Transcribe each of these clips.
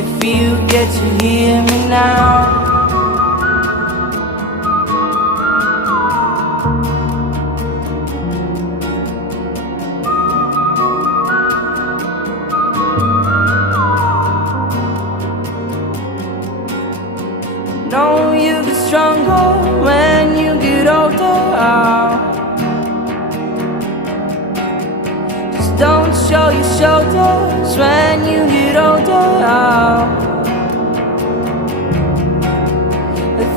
If you get to hear me now. Know you get stronger when you get older. Just don't show your shoulders when you get older.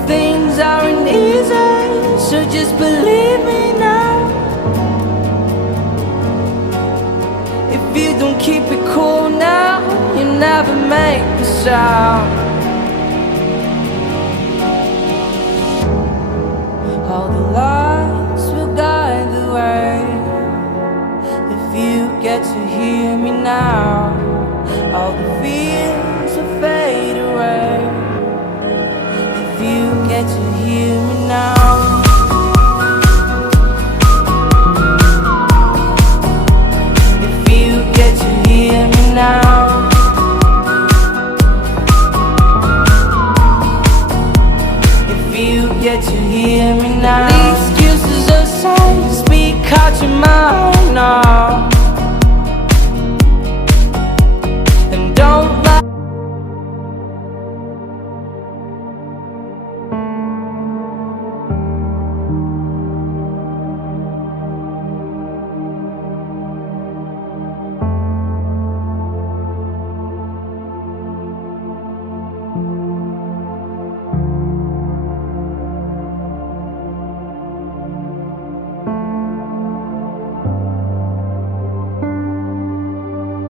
Things aren't easy, so just believe me now. If you don't keep it cool now, you never make a sound. All the lights will guide the way. If you get to hear me now, all the fears